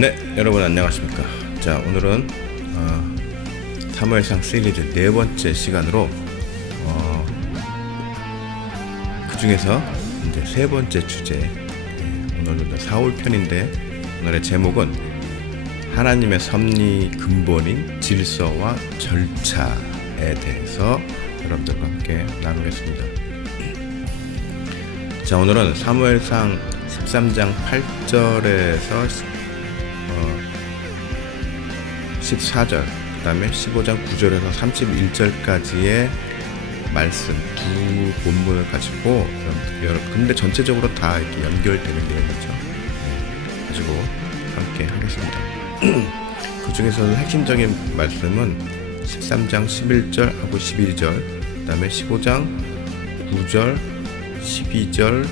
네, 여러분 안녕하십니까. 자, 오늘은 사무엘상 시리즈 네 번째 시간으로 그 중에서 이제 세 번째 주제, 오늘은 사울 편인데 오늘의 제목은 하나님의 섭리 근본인 질서와 절차에 대해서 여러분들과 함께 나누겠습니다. 자, 오늘은 사무엘상 13장 8절에서 14절, 그 다음에 15장 9절에서 31절까지의 말씀 두 본문을 가지고 근데 전체적으로 다 이렇게 연결되는 내용이죠. 가지고 함께 하겠습니다. 그 중에서는 핵심적인 말씀은 13장 11절하고 12절, 그 다음에 15장 9절, 12절,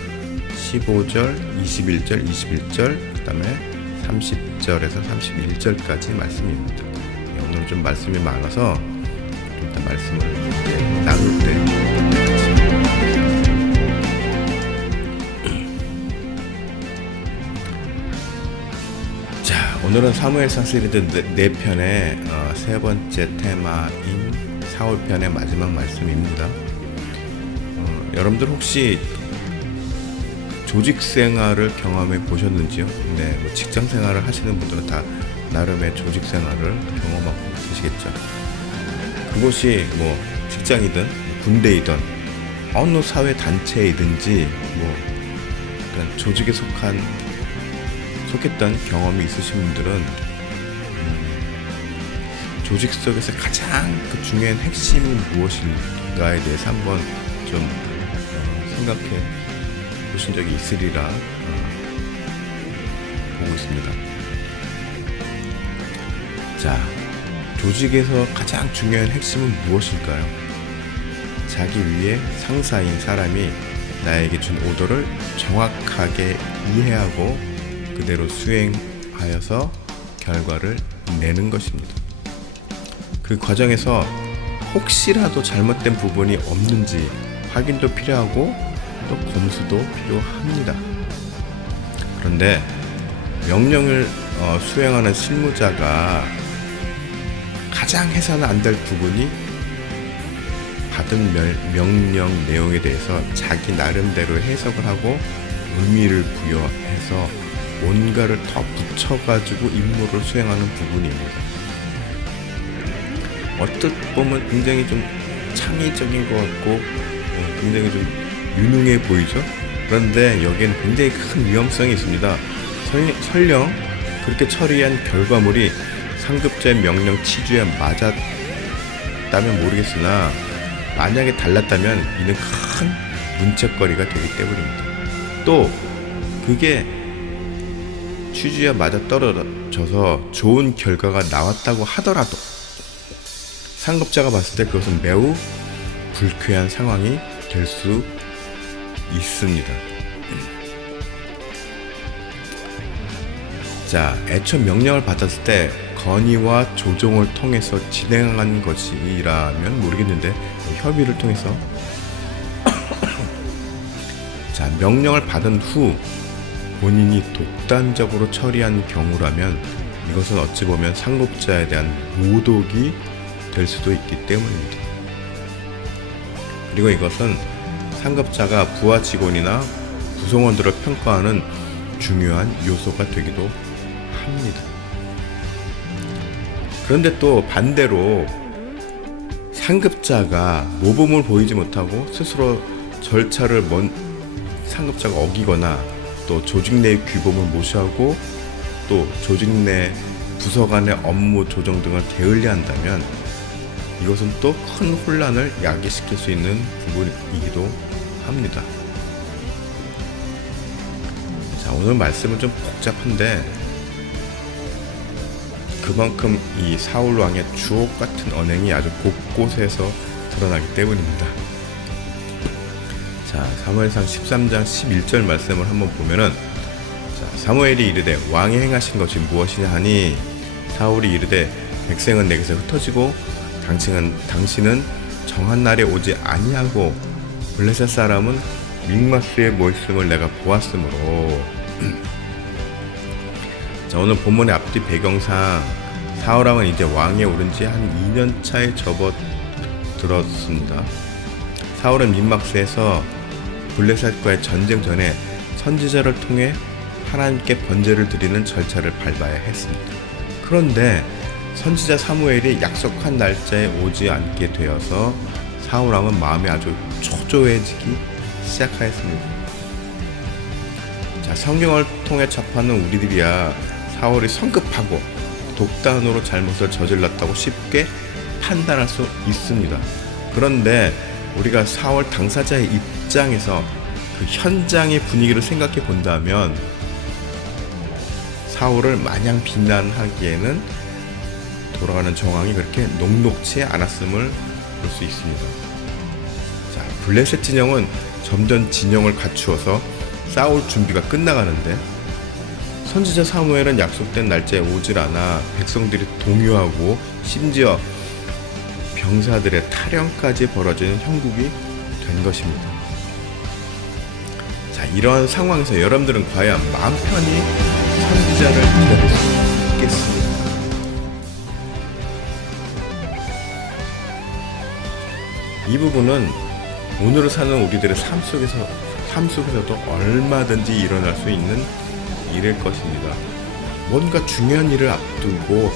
15절, 21절, 21절, 그 다음에 30절에서 31절까지 말씀입니다. 오늘 좀 말씀이 많아서 좀 이따 말씀을 나눌 때 자, 오늘은 사무엘상 시리즈 4편의 세 번째 테마인 사울편의 마지막 말씀입니다. 여러분들 혹시 조직 생활을 경험해 보셨는지요? 네, 뭐 직장 생활을 하시는 분들은 다 나름의 조직 생활을 경험하고 계시겠죠. 그곳이 뭐 직장이든 군대이든 어느 사회 단체이든지 뭐 그런 조직에 속했던 경험이 있으신 분들은 조직 속에서 가장 그 중요한 핵심이 무엇인가에 대해서 한번 좀 생각해 보신 적이 있으리라 보고 있습니다. 자, 조직에서 가장 중요한 핵심은 무엇일까요? 자기 위에 상사인 사람이 나에게 준 오더를 정확하게 이해하고 그대로 수행하여서 결과를 내는 것입니다. 그 과정에서 혹시라도 잘못된 부분이 없는지 확인도 필요하고 또 검수도 필요합니다. 그런데 명령을 수행하는 실무자가 가장 해서는 안 될 부분이 받은 명령 내용에 대해서 자기 나름대로 해석을 하고 의미를 부여해서 뭔가를 더 붙여가지고 임무를 수행하는 부분입니다. 어떻게 보면 굉장히 좀 창의적인 것 같고 굉장히 좀 유능해 보이죠? 그런데 여기에는 굉장히 큰 위험성이 있습니다. 설령 그렇게 처리한 결과물이 상급자의 명령 취지에 맞았다면 모르겠으나 만약에 달랐다면 이는 큰 문책거리가 되기 때문입니다. 또 그게 취지에 맞아떨어져서 좋은 결과가 나왔다고 하더라도 상급자가 봤을 때 그것은 매우 불쾌한 상황이 될 수 있습니다. 자, 애초 명령을 받았을 때 건의와 조정을 통해서 진행한 것이라면 모르겠는데 협의를 통해서 자, 명령을 받은 후 본인이 독단적으로 처리한 경우라면 이것은 어찌 보면 상급자에 대한 모독이 될 수도 있기 때문입니다. 그리고 이것은 상급자가 부하 직원이나 구성원들을 평가하는 중요한 요소가 되기도 합니다. 그런데 또 반대로 상급자가 모범을 보이지 못하고 스스로 절차를 상급자가 어기거나 또 조직 내 규범을 무시하고 또 조직 내 부서 간의 업무 조정 등을 게을리한다면 이것은 또 큰 혼란을 야기시킬 수 있는 부분이기도 합니다. 자, 오늘 말씀은 좀 복잡한데 그만큼 이 사울 왕의 주옥 같은 언행이 아주 곳곳에서 드러나기 때문입니다. 자, 사무엘상 13장 11절 말씀을 한번 보면은 자, 사무엘이 이르되 왕이 행하신 것이 무엇이냐 하니 사울이 이르되 백성은 내게서 흩어지고 당신은 정한 날에 오지 아니하고 블레셋 사람은 믹마스에 모였음을 내가 보았으므로 자, 자, 오늘 본문의 앞뒤 배경상 사울왕은 이제 왕에 오른 지 한 2년 차에 접어들었습니다. 사울은 민막스에서 블레셋과의 전쟁 전에 선지자를 통해 하나님께 번제를 드리는 절차를 밟아야 했습니다. 그런데 선지자 사무엘이 약속한 날짜에 오지 않게 되어서 사울왕은 마음이 아주 초조해지기 시작하였습니다. 자, 성경을 통해 접하는 우리들이야 사울이 성급하고 독단으로 잘못을 저질렀다고 쉽게 판단할 수 있습니다. 그런데 우리가 사울 당사자의 입장에서 그 현장의 분위기를 생각해 본다면 사울을 마냥 비난하기에는 돌아가는 정황이 그렇게 녹록치 않았음을 볼 수 있습니다. 자, 블레셋 진영은 점점 진영을 갖추어서 싸울 준비가 끝나가는데 선지자 사무엘은 약속된 날짜에 오질 않아 백성들이 동요하고 심지어 병사들의 탈영까지 벌어지는 형국이 된 것입니다. 자, 이러한 상황에서 여러분들은 과연 마음 편히 선지자를 기다릴 수 있겠습니까? 이 부분은 오늘을 사는 우리들의 삶 속에서도 얼마든지 일어날 수 있는 일일 것입니다. 뭔가 중요한 일을 앞두고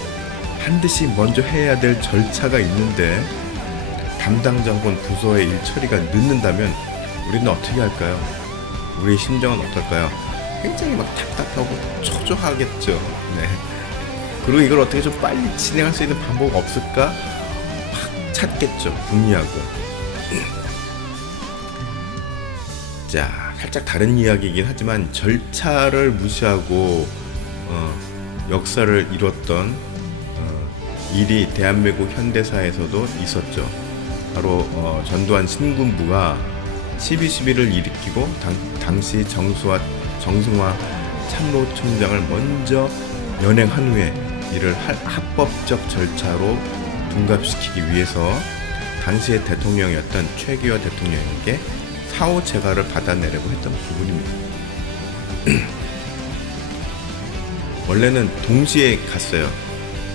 반드시 먼저 해야 될 절차가 있는데 담당자 혹은 부서의 일 처리가 늦는다면 우리는 어떻게 할까요? 우리의 심정은 어떨까요? 굉장히 막 답답하고 초조하겠죠. 네. 그리고 이걸 어떻게 좀 빨리 진행할 수 있는 방법 없을까? 막 찾겠죠. 궁리하고. 자, 살짝 다른 이야기이긴 하지만 절차를 무시하고 역사를 이뤘던 일이 대한민국 현대사에서도 있었죠. 바로 전두환 신군부가 12.12를 일으키고 당시 정승화 참모총장을 먼저 연행한 후에 이를 합법적 절차로 둔갑시키기 위해서 당시의 대통령이었던 최규하 대통령에게 사후 재가를 받아내려고 했던 부분입니다. 원래는 동시에 갔어요.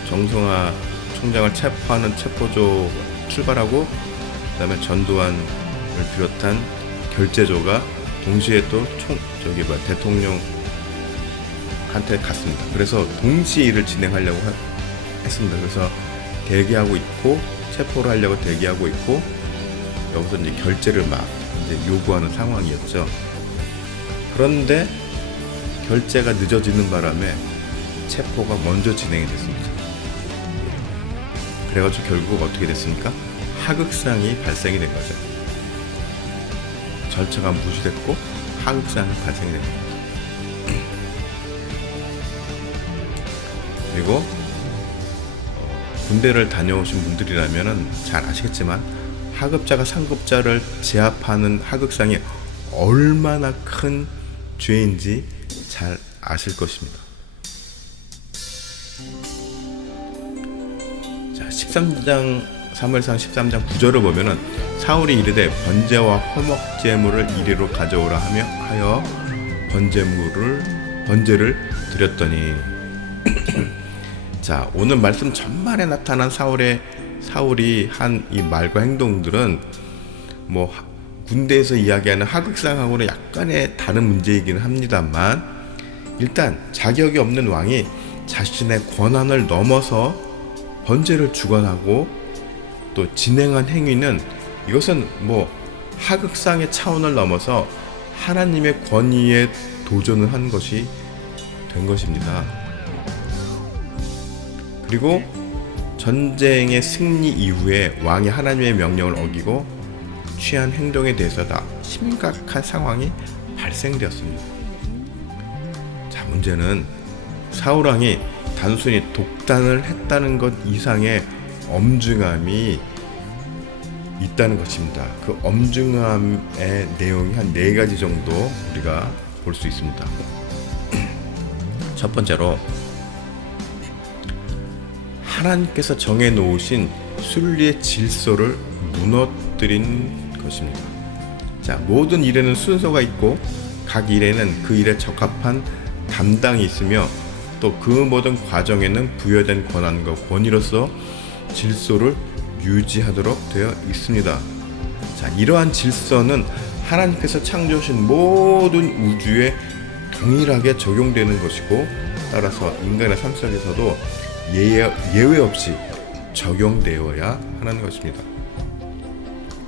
정승화 총장을 체포하는 체포조 출발하고 그다음에 전두환을 비롯한 결재조가 동시에 또 대통령한테 갔습니다. 그래서 동시에 일을 진행하려고 했습니다. 그래서 대기하고 있고 체포를 하려고 대기하고 있고 여기서 이제 결재를 막 이제 요구하는 상황이었죠. 그런데 결재가 늦어지는 바람에 체포가 먼저 진행이 됐습니다. 그래가지고 결국 어떻게 됐습니까? 하극상이 발생이 된 거죠. 절차가 무시됐고 하극상이 발생이 된 겁니다. 그리고 군대를 다녀오신 분들이라면 잘 아시겠지만 하급자가 상급자를 제압하는 하극상이 얼마나 큰 죄인지 잘 아실 것입니다. 자, 13장 사무엘상 13장 9절을 보면은 사울이 이르되 번제와 화목 제물을 이리로 가져오라 하여 번제를 드렸더니 자, 오늘 말씀 전말에 나타난 사울이 한 이 말과 행동들은 뭐 군대에서 이야기하는 하극상하고는 약간의 다른 문제이긴 합니다만 일단 자격이 없는 왕이 자신의 권한을 넘어서 번제를 주관하고 또 진행한 행위는 이것은 뭐 하극상의 차원을 넘어서 하나님의 권위에 도전을 한 것이 된 것입니다. 그리고 전쟁의 승리 이후에 왕이 하나님의 명령을 어기고 취한 행동에 대해서다 심각한 상황이 발생되었습니다. 자, 문제는 사울왕이 단순히 독단을 했다는 것 이상의 엄중함이 있다는 것입니다. 그 엄중함의 내용이 한 4가지 정도 우리가 볼 수 있습니다. 첫 번째로 하나님께서 정해놓으신 순리의 질서를 무너뜨린 것입니다. 자, 모든 일에는 순서가 있고 각 일에는 그 일에 적합한 담당이 있으며 또 그 모든 과정에는 부여된 권한과 권위로서 질서를 유지하도록 되어 있습니다. 자, 이러한 질서는 하나님께서 창조하신 모든 우주에 동일하게 적용되는 것이고, 따라서 인간의 삶 속에서도 예외 없이 적용되어야 하는 것입니다.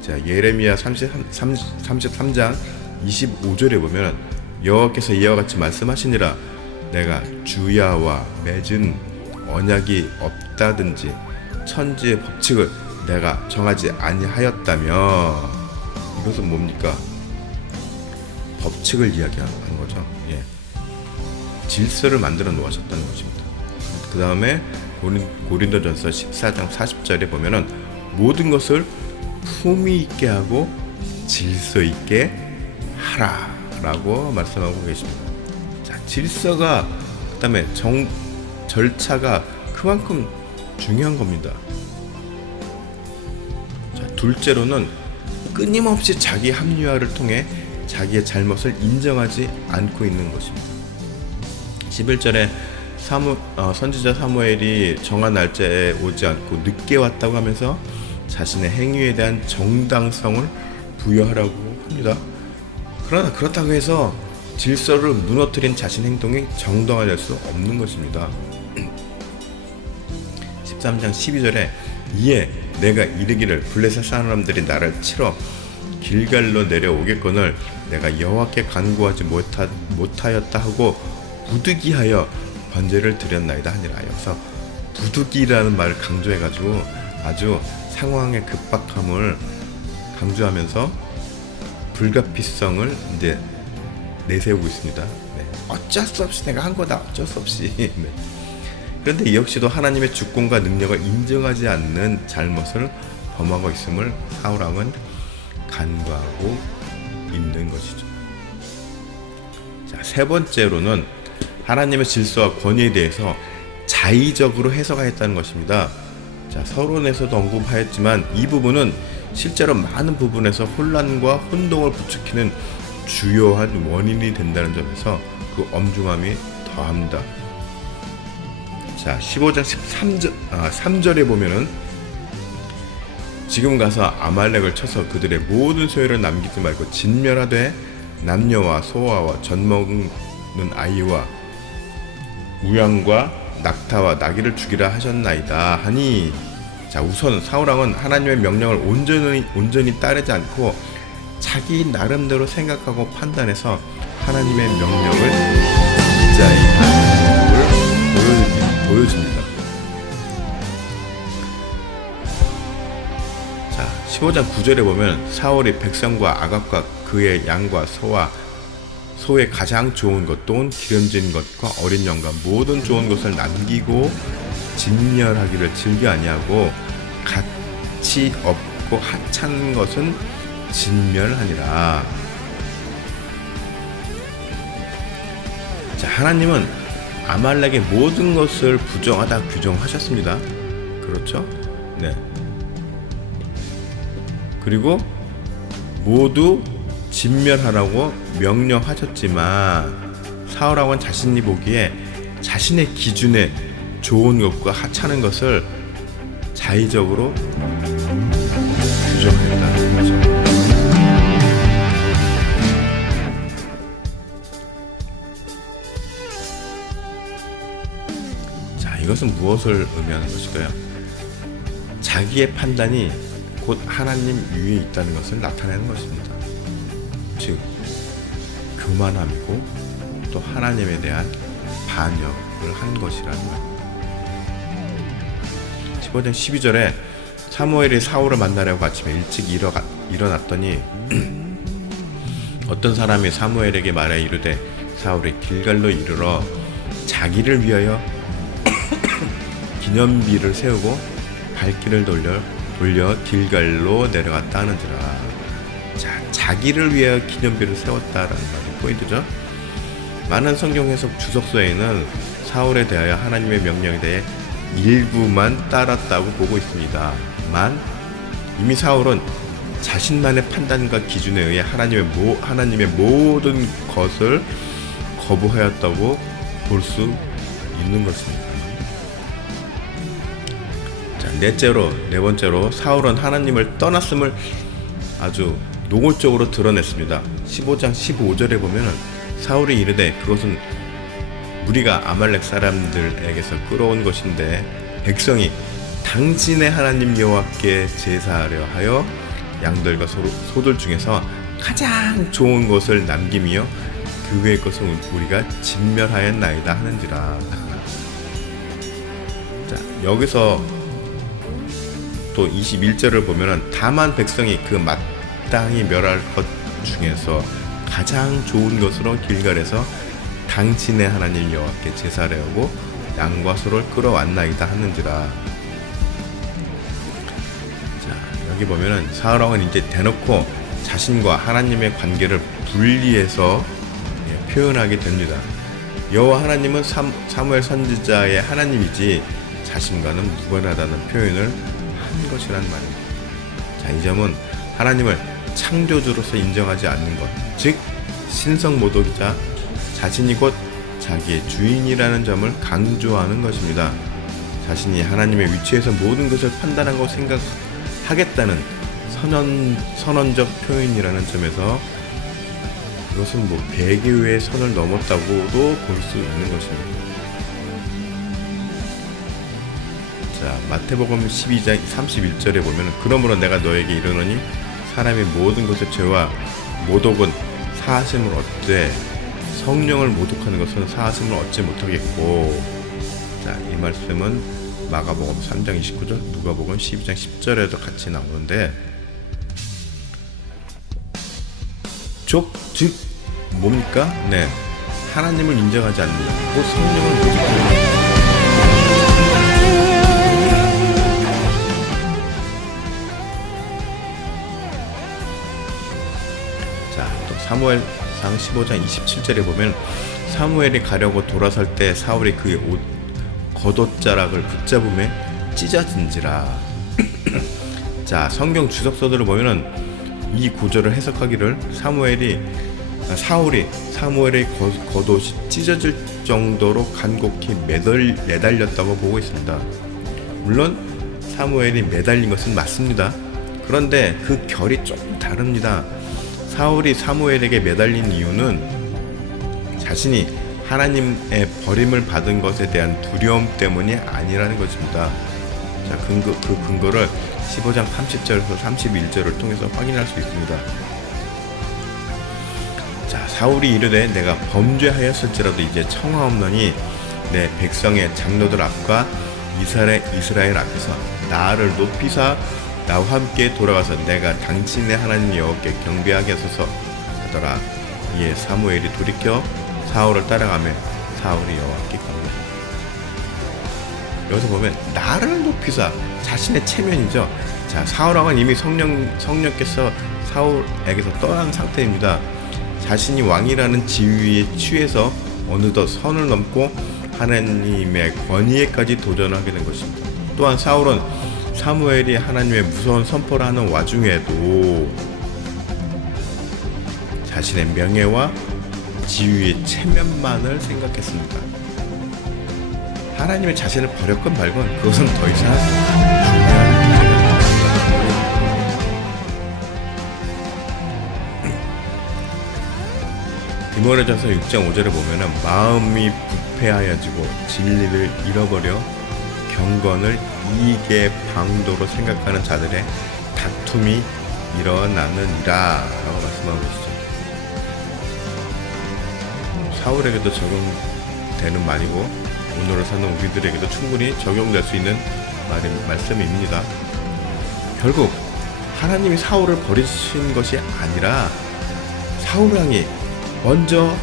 자, 예레미야 33장 25절에 보면 여호와께서 이와 같이 말씀하시니라. 내가 주야와 맺은 언약이 없다든지 천지의 법칙을 내가 정하지 아니하였다며. 이것은 뭡니까? 법칙을 이야기하는 거죠. 예. 질서를 만들어 놓으셨다는 것입니다. 그 다음에 고린도전서 14장 40절에 보면은 모든 것을 품위 있게 하고 질서 있게 하라라고 말씀하고 계십니다. 자, 질서가, 그 다음에 절차가 그만큼 중요한 겁니다. 자, 둘째로는 끊임없이 자기 합리화를 통해 자기의 잘못을 인정하지 않고 있는 것입니다. 11절에 선지자 사무엘이 정한 날짜에 오지 않고 늦게 왔다고 하면서 자신의 행위에 대한 정당성을 부여하라고 합니다. 그러나 그렇다고 해서 질서를 무너뜨린 자신 행동이 정당화될 수 없는 것입니다. 13장 12절에 이에 내가 이르기를 블레셋 사람들이 나를 치러 길갈로 내려오겠거늘 내가 여호와께 간구하지 못하였다 하고 부득이하여 번제를 드렸나이다 하니라. 여기서 부득이라는 말을 강조해가지고 아주 상황의 급박함을 강조하면서 불가피성을 이제 내세우고 있습니다. 네. 어쩔 수 없이 내가 한 거다. 어쩔 수 없이. 네. 그런데 이 역시도 하나님의 주권과 능력을 인정하지 않는 잘못을 범하고 있음을 사울왕은 간과하고 있는 것이죠. 자, 세 번째로는 하나님의 질서와 권위에 대해서 자의적으로 해석하였다는 것입니다. 자, 서론에서도 언급하였지만 이 부분은 실제로 많은 부분에서 혼란과 혼동을 부추기는 주요한 원인이 된다는 점에서 그 엄중함이 더합니다. 자, 15장 3절에 보면은 지금 가서 아말렉을 쳐서 그들의 모든 소유를 남기지 말고 진멸하되 남녀와 소아와 젖먹는 아이와 우양과 낙타와 나귀를 죽이라 하셨나이다 하니. 자, 우선 사울왕은 하나님의 명령을 온전히 따르지 않고 자기 나름대로 생각하고 판단해서 하나님의 명령을 기자의 모습을 보여줍니다. 자, 15장 9절에 보면 사울이 백성과 아갑과 그의 양과 소의 가장 좋은 것 또는 기름진 것과 어린 양과 모든 좋은 것을 남기고 진멸하기를 즐겨 아니하고 가치 없고 하찮은 것은 진멸하니라. 자, 하나님은 아말렉의 모든 것을 부정하다 규정하셨습니다. 그렇죠? 네. 그리고 모두 진멸하라고 명령하셨지만 사울왕은 자신이 보기에 자신의 기준에 좋은 것과 하찮은 것을 자의적으로 규정했다는 거죠. 자, 이것은 무엇을 의미하는 것일까요? 자기의 판단이 곧 하나님 위에 있다는 것을 나타내는 것입니다. 즉, 교만함이고 또 하나님에 대한 반역을 한 것이라는 것. 15장 12절에 사무엘이 사울을 만나려고 아침에 일찍 일어났더니 어떤 사람이 사무엘에게 말해 이르되 사울이 길갈로 이르러 자기를 위하여 기념비를 세우고 발길을 돌려 길갈로 내려갔다 하는지라. 자, 자기를 위하여 기념비를 세웠다라는 말이 포인트죠. 많은 성경 해석 주석서에는 사울에 대하여 하나님의 명령에 대해 일부만 따랐다고 보고 있습니다만 이미 사울은 자신만의 판단과 기준에 의해 하나님의 모든 것을 거부하였다고 볼 수 있는 것입니다. 자, 네 번째로 사울은 하나님을 떠났음을 아주 노골적으로 드러냈습니다. 15장 15절에 보면은 사울이 이르되 그것은 무리가 아말렉 사람들에게서 끌어온 것인데 백성이 당신의 하나님 여호와께 제사하려 하여 양들과 소들 중에서 가장 좋은 것을 남김이여 그 외의 것은 우리가 진멸하였나이다 하는지라. 자, 여기서 또 21절을 보면은 다만 백성이 그 마땅히 멸할 것 중에서 가장 좋은 것으로 길갈에서 당신의 하나님 여호와께 제사를 하고 양과 소를 끌어왔나이다 하는지라. 자, 여기 보면은 사울왕은 이제 대놓고 자신과 하나님의 관계를 분리해서 표현하게 됩니다. 여호와 하나님은 사무엘 선지자의 하나님이지 자신과는 무관하다는 표현을 한 것이란 말입니다. 자, 이 점은 하나님을 창조주로서 인정하지 않는 것, 즉 신성모독이자 자신이 곧 자기의 주인이라는 점을 강조하는 것입니다. 자신이 하나님의 위치에서 모든 것을 판단하고 생각하겠다는 선언적 표현이라는 점에서 이것은 배교의 선을 넘었다고도 볼 수 있는 것입니다. 자, 마태복음 12장 31절에 보면 그러므로 내가 너에게 이르노니 사람의 모든 것의 죄와 모독은 사하심을 얻되 성령을 모독하는 것은 사하심을 얻지 못하겠고. 자, 이 말씀은 마가복음 3장 29절, 누가복음 12장 10절에도 같이 나오는데 즉 뭡니까? 네, 하나님을 인정하지 않는 것, 곧 성령을 모독하는 것. 자, 또 사무엘상 15장 27절에 보면 사무엘이 가려고 돌아설 때 사울이 그의 옷 겉옷자락을 붙잡음에 찢어진지라. 자, 성경 주석서들을 보면은 이 구절을 해석하기를 사울이 사무엘의 겉옷이 찢어질 정도로 간곡히 매달렸다고 보고 있습니다. 물론 사무엘이 매달린 것은 맞습니다. 그런데 그 결이 조금 다릅니다. 사울이 사무엘에게 매달린 이유는 자신이 하나님의 버림을 받은 것에 대한 두려움 때문이 아니라는 것입니다. 자, 그 근거를 15장 30절에서 31절을 통해서 확인할 수 있습니다. 자, 사울이 이르되 내가 범죄하였을지라도 이제 청하옵나니 내 백성의 장로들 앞과 이스라엘 앞에서 나를 높이사 나와 함께 돌아가서 내가 당신의 하나님 여호와께 경배하게 하소서 하더라. 이에 사무엘이 돌이켜 사울을 따라가며 사울이 여호와께 경배하더라. 여기서 보면 나를 높이사, 자신의 체면이죠. 자, 사울왕은 이미 성령께서 사울에게서 떠난 상태입니다. 자신이 왕이라는 지위에 취해서 어느덧 선을 넘고 하나님의 권위에까지 도전하게 된 것입니다. 또한 사울은 사무엘이 하나님의 무서운 선포를 하는 와중에도 자신의 명예와 지위의 체면만을 생각했습니다. 하나님의 자신을 버렸건 말건 그것은 더 이상 중요한 디모데전서 6장 5절에 보면은 마음이 부패하여지고 진리를 잃어버려 경건을 이익의 방도로 생각하는 자들의 다툼이 일어나느니라 라고 말씀하고 계시죠. 사울에게도 적용되는 말이고 오늘을 사는 우리들에게도 충분히 적용될 수 있는 말씀입니다. 결국 하나님이 사울을 버리신 것이 아니라 사울왕이 먼저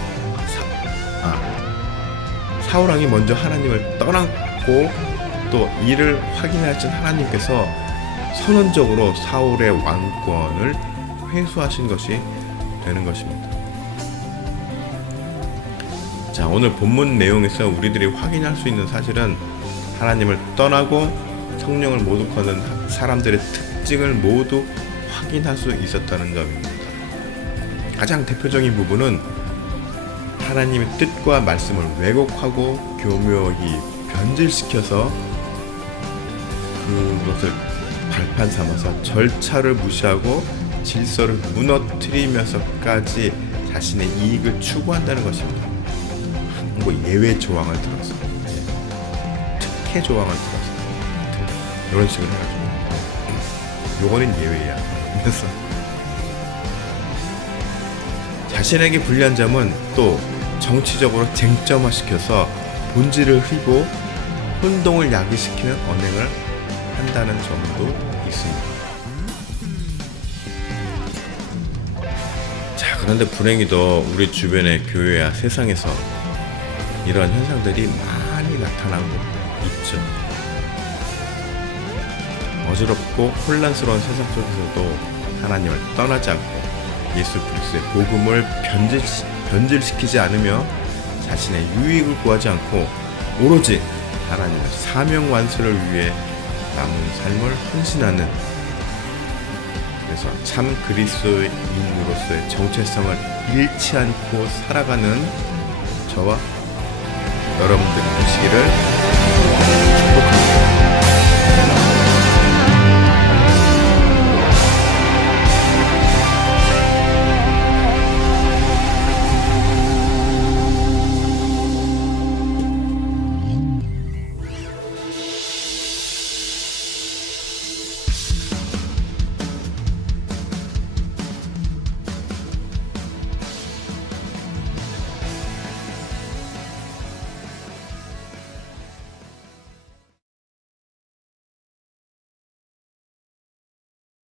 사울왕이 먼저 하나님을 떠났고 또 이를 확인하신 하나님께서 선언적으로 사울의 왕권을 회수하신 것이 되는 것입니다. 자, 오늘 본문 내용에서 우리들이 확인할 수 있는 사실은 하나님을 떠나고 성령을 모독하는 사람들의 특징을 모두 확인할 수 있었다는 점입니다. 가장 대표적인 부분은 하나님의 뜻과 말씀을 왜곡하고 교묘히 변질시켜서 그것을 발판 삼아서 절차를 무시하고 질서를 무너뜨리면서까지 자신의 이익을 추구한다는 것입니다. 뭐 예외 조항을 들어서, 특혜 조항을 들어서 이런 식으로 해가지고 요거는 예외야 그래서 자신에게 불리한 점은 또 정치적으로 쟁점화시켜서 본질을 휘고 혼동을 야기시키는 언행을 한다는 점도 있습니다. 자, 그런데 불행히도 우리 주변의 교회야 세상에서 이런 현상들이 많이 나타나고 있죠. 어지럽고 혼란스러운 세상 속에서도 하나님을 떠나지 않고 예수 그리스도의 복음을 변질시키지 않으며 자신의 유익을 구하지 않고 오로지 하나님의 사명 완수를 위해 남은 삶을 헌신하는, 그래서 참 그리스도인으로서의 정체성을 잃지 않고 살아가는 저와 여러분들이 되시기를